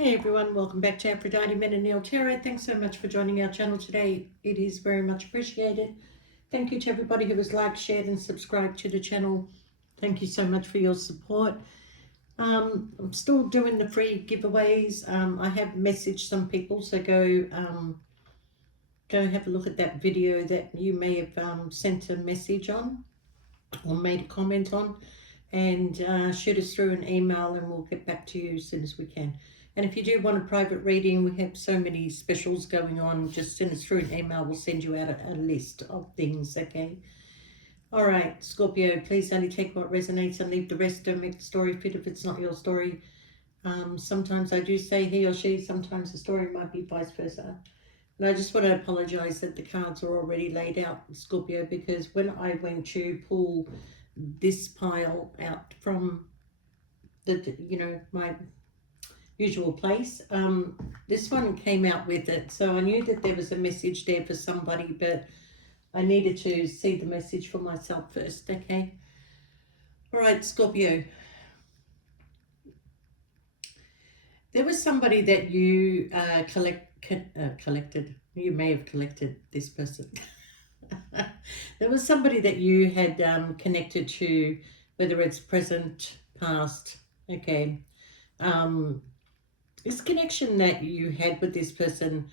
Hey everyone, welcome back to Aphrodite Men and Neil Tarot. Thanks so much for joining our channel today. It is very much appreciated. Thank you to everybody who has liked, shared and subscribed to the channel. Thank you so much for your support. I'm still doing the free giveaways. I have messaged some people, so go have a look at that video that you may have sent a message on or made a comment on, and shoot us through an email and we'll get back to you as soon as we can. And if you do want a private reading, we have so many specials going on. Just send us through an email. We'll send you out a list of things, okay? All right, Scorpio, please only take what resonates and leave the rest. Don't make the story fit if it's not your story. Sometimes I do say he or she. Sometimes the story might be vice versa. And I just want to apologize that the cards are already laid out, Scorpio, because when I went to pull this pile out from the, my usual place, this one came out with it. So I knew that there was a message there for somebody, but I needed to see the message for myself first, okay? All right, Scorpio. There was somebody that you collected. You may have collected this person. There was somebody that you had connected to, whether it's present, past, okay. This connection that you had with this person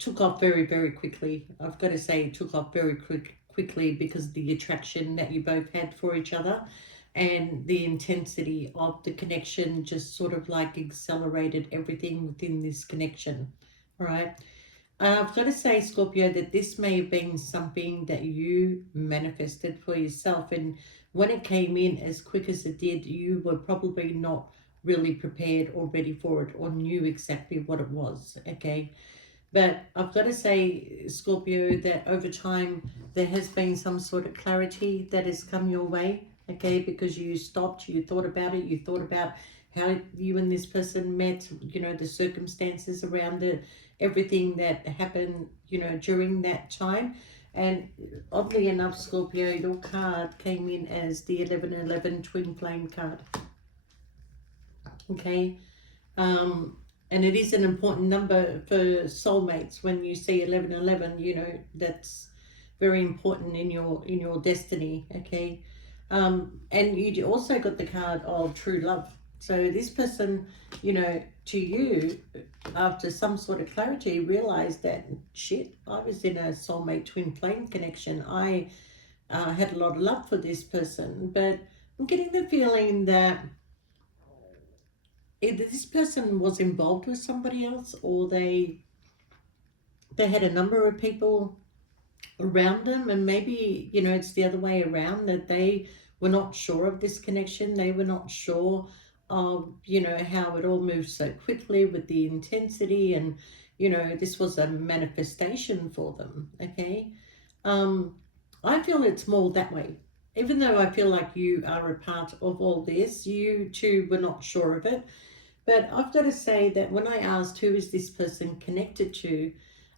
took off very, very quickly. I've got to say it took off very quickly because of the attraction that you both had for each other, and the intensity of the connection just sort of like accelerated everything within this connection. All right. I've got to say, Scorpio, that this may have been something that you manifested for yourself, and when it came in as quick as it did, you were probably not really prepared or ready for it or knew exactly what it was, okay? But I've got to say, Scorpio, that over time there has been some sort of clarity that has come your way, okay? Because you stopped, you thought about it, you thought about how you and this person met, the circumstances around it, everything that happened, during that time. And oddly enough, Scorpio, your card came in as the 1111 twin flame card. Okay, and it is an important number for soulmates. When you see 1111, that's very important in your destiny. Okay, and you also got the card of true love. So this person, to you, after some sort of clarity, realized that shit, I was in a soulmate twin flame connection. I had a lot of love for this person, but I'm getting the feeling that either this person was involved with somebody else, or they had a number of people around them, and maybe it's the other way around, that they were not sure of this connection. They were not sure of how it all moved so quickly with the intensity, and this was a manifestation for them, okay? I feel it's more that way. Even though I feel like you are a part of all this, you too were not sure of it. But I've got to say that when I asked who is this person connected to,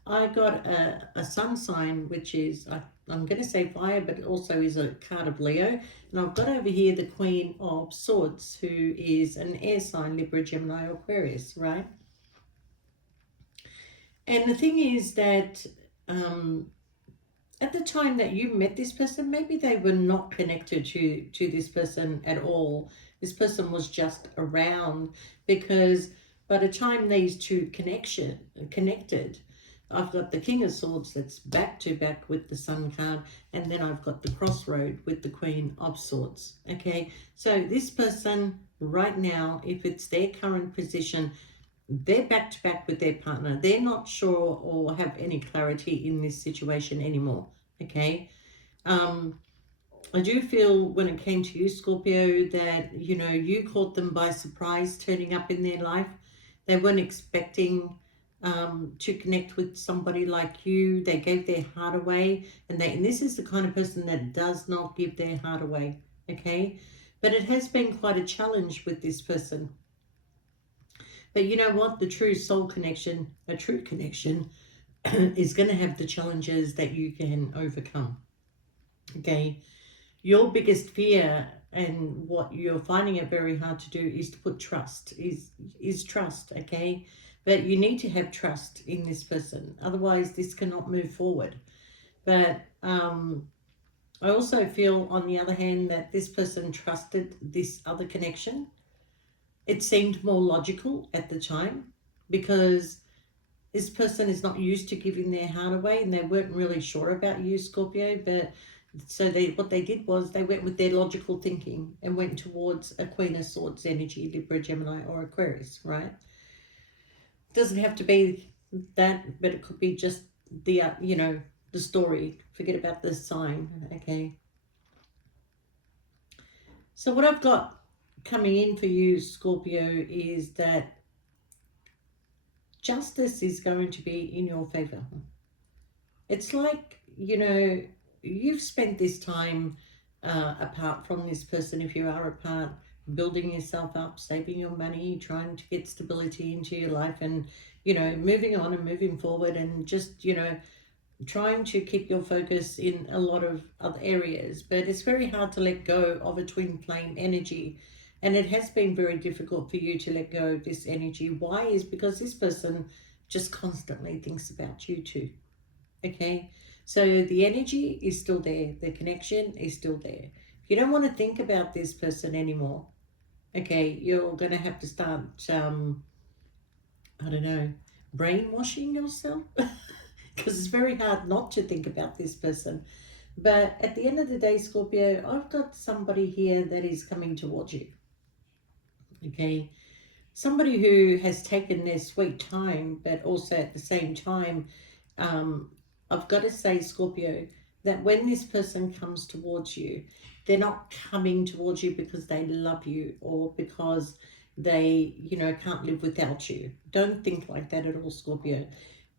I got a sun sign, which is, I'm going to say fire, but it also is a card of Leo. And I've got over here the Queen of Swords, who is an air sign, Libra, Gemini, or Aquarius, right? And the thing is that at the time that you met this person, maybe they were not connected to this person at all. This person was just around, because by the time these two connected, I've got the King of Swords that's back to back with the Sun card, and then I've got the Crossroad with the Queen of Swords, okay? So this person right now, if it's their current position, they're back to back with their partner. They're not sure or have any clarity in this situation anymore, okay? I do feel when it came to you, Scorpio, that, you caught them by surprise turning up in their life. They weren't expecting to connect with somebody like you. They gave their heart away, and this is the kind of person that does not give their heart away, okay? But it has been quite a challenge with this person. But you know what? The true soul connection, a true connection, is going to have the challenges that you can overcome. Okay. Your biggest fear and what you're finding it very hard to do is to put trust, is trust, okay? But you need to have trust in this person, otherwise this cannot move forward. But I also feel, on the other hand, that this person trusted this other connection. It seemed more logical at the time because this person is not used to giving their heart away, and they weren't really sure about you, Scorpio. But so what they did was they went with their logical thinking and went towards a Queen of Swords energy, Libra, Gemini, or Aquarius, right? Doesn't have to be that, but it could be just the the story. Forget about the sign, okay? So what I've got coming in for you, Scorpio, is that justice is going to be in your favor. It's like, you've spent this time apart from this person, if you are apart, building yourself up, saving your money, trying to get stability into your life, and, moving on and moving forward, and just, trying to keep your focus in a lot of other areas. But it's very hard to let go of a twin flame energy. And it has been very difficult for you to let go of this energy. Why? Is because this person just constantly thinks about you too. Okay, so the energy is still there, the connection is still there. If you don't want to think about this person anymore, okay, you're going to have to start, I don't know, brainwashing yourself because it's very hard not to think about this person. But at the end of the day, Scorpio, I've got somebody here that is coming towards you, okay? Somebody who has taken their sweet time, but also at the same time, um, I've got to say, Scorpio, that when this person comes towards you, they're not coming towards you because they love you or because they, can't live without you. Don't think like that at all, Scorpio.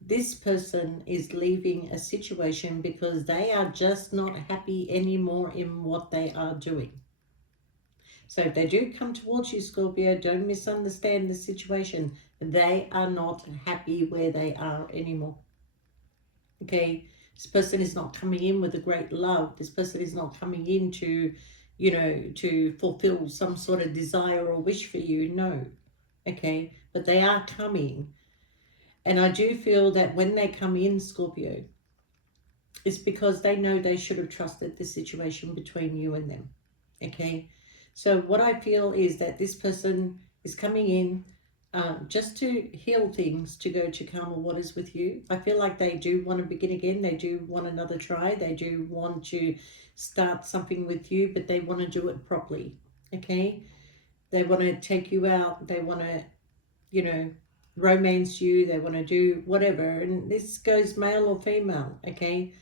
This person is leaving a situation because they are just not happy anymore in what they are doing. So if they do come towards you, Scorpio, don't misunderstand the situation. They are not happy where they are anymore. Okay, this person is not coming in with a great love. This person is not coming in to, to fulfill some sort of desire or wish for you. No, okay, but they are coming. And I do feel that when they come in, Scorpio, it's because they know they should have trusted the situation between you and them. Okay, so what I feel is that this person is coming in just to heal things, to go to calmer waters with you. I feel like they do want to begin again. They do want another try. They do want to start something with you, but they want to do it properly. Okay, they want to take you out. They want to, romance you. They want to do whatever. And this goes male or female. Okay,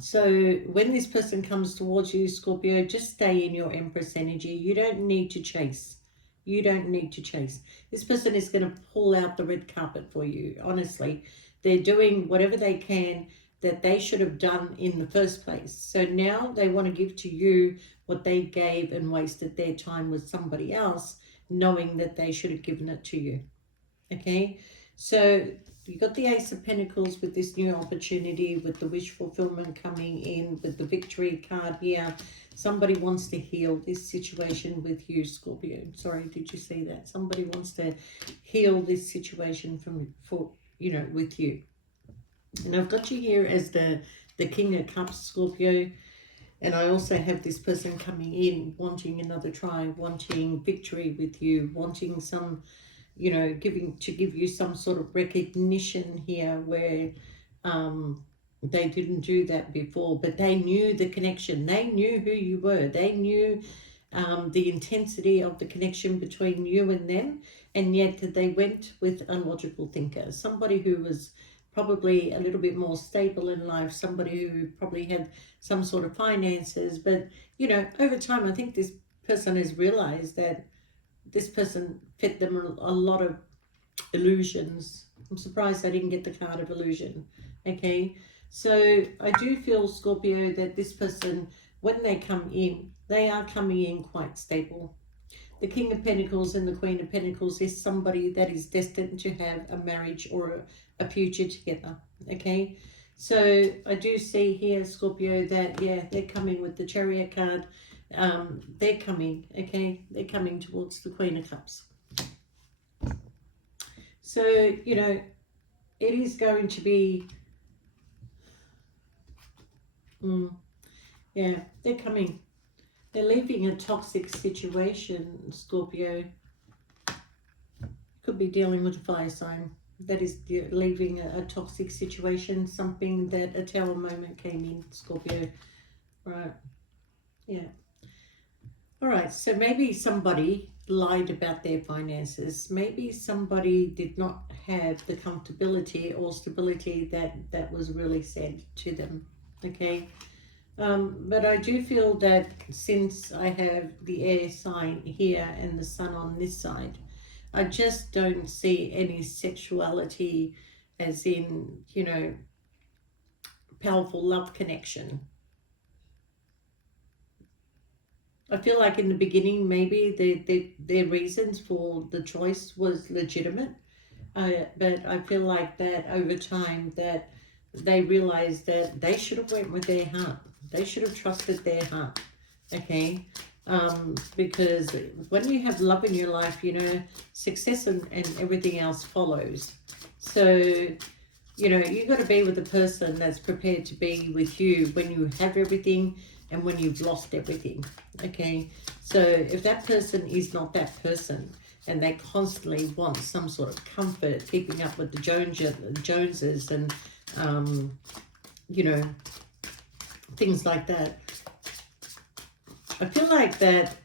so when this person comes towards you, Scorpio, just stay in your Empress energy. You don't need to chase. You don't need to chase. This person is going to pull out the red carpet for you. Honestly, they're doing whatever they can that they should have done in the first place. So now they want to give to you what they gave and wasted their time with somebody else, knowing that they should have given it to you. Okay, so you got the Ace of Pentacles with this new opportunity, with the wish fulfillment coming in, with the victory card here. Somebody wants to heal this situation with you, Scorpio. Sorry, did you see that? Somebody wants to heal this situation with you. And I've got you here as the King of Cups, Scorpio. And I also have this person coming in, wanting another try, wanting victory with you, wanting some, give you some sort of recognition here where they didn't do that before, but they knew the connection. They knew who you were. They knew the intensity of the connection between you and them, and yet they went with a logical thinker, somebody who was probably a little bit more stable in life, somebody who probably had some sort of finances. But, over time, I think this person has realized that this person fed them a lot of illusions. I'm surprised I didn't get the card of illusion. Okay, so I do feel, Scorpio, that this person, when they come in, they are coming in quite stable. The King of Pentacles and the Queen of Pentacles is somebody that is destined to have a marriage or a future together. Okay, So I do see here, Scorpio, that, yeah, they're coming with the Chariot card. They're coming, okay? They're coming towards the Queen of Cups. So, you know, it is going to be, yeah, they're coming. They're leaving a toxic situation, Scorpio. Could be dealing with a fire sign. That is leaving a toxic situation, something that a tower moment came in, Scorpio. Right, yeah. All right, so maybe somebody lied about their finances. Maybe somebody did not have the comfortability or stability that was really said to them, okay? But I do feel that since I have the air sign here and the sun on this side, I just don't see any sexuality as in, you know, powerful love connection. I feel like in the beginning, maybe their reasons for the choice was legitimate, but I feel like that over time that they realized that they should have went with their heart. They should have trusted their heart, okay? Because when you have love in your life, you know, success and everything else follows. So, you know, you got to be with a person that's prepared to be with you when you have everything and when you've lost everything, okay? So if that person is not that person and they constantly want some sort of comfort, keeping up with the Joneses and, you know, things like that, I feel like that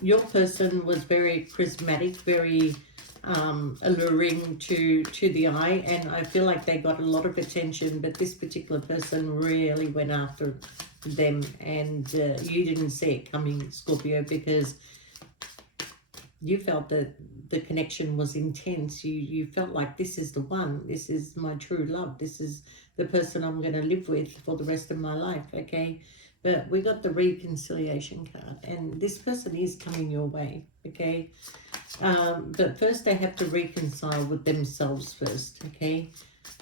your person was very charismatic, very alluring to the eye, and I feel like they got a lot of attention, but this particular person really went after them, and you didn't see it coming, Scorpio, because you felt that the connection was intense. You felt like this is the one, this is my true love, this is the person I'm going to live with for the rest of my life, okay? But we got the reconciliation card, and this person is coming your way, okay? But first they have to reconcile with themselves first, okay?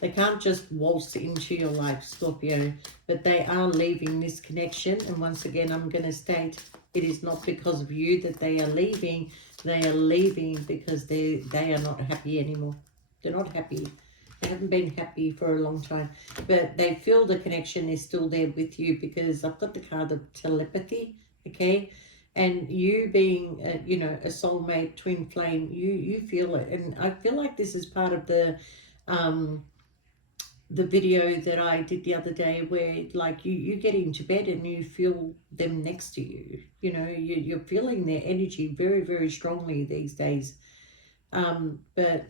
They can't just waltz into your life, Scorpio, but they are leaving this connection. And once again, I'm going to state, it is not because of you that they are leaving. They are leaving because they are not happy anymore. They're not happy. They haven't been happy for a long time. But they feel the connection is still there with you, because I've got the card of telepathy, okay? And you being, you know, a soulmate, twin flame, you feel it. And I feel like this is part of the video that I did the other day, where like you get into bed and you feel them next to you. You know, you're feeling their energy very, very strongly these days. But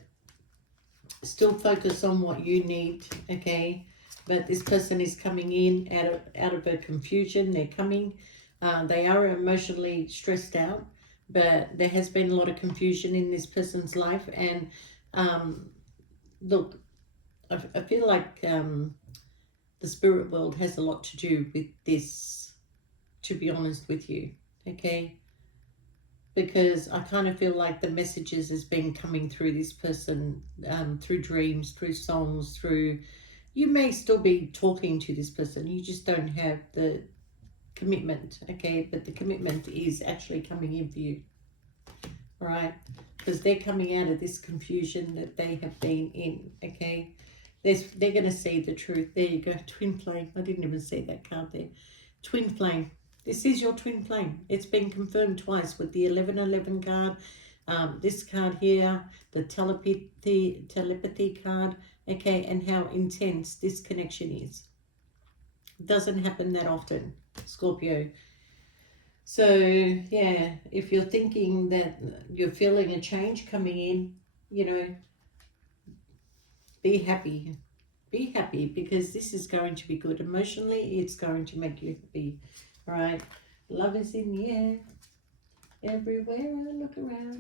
still focus on what you need, okay? But this person is coming in out of a confusion. They're coming. They are emotionally stressed out, but there has been a lot of confusion in this person's life. And look, I feel like the spirit world has a lot to do with this, to be honest with you, okay? Because I kind of feel like the messages has been coming through this person, through dreams, through songs, through, you may still be talking to this person, you just don't have the commitment, okay? But the commitment is actually coming in for you, all right? Because they're coming out of this confusion that they have been in, okay? They're going to see the truth. There you go, twin flame. I didn't even see that card there. Twin flame. This is your twin flame. It's been confirmed twice with the 1111 card. This card here, the telepathy card, okay, and how intense this connection is. It doesn't happen that often, Scorpio. So, yeah, if you're thinking that you're feeling a change coming in, you know, be happy. Be happy, because this is going to be good. Emotionally, it's going to make you happy. All right. Love is in the air. Everywhere I look around.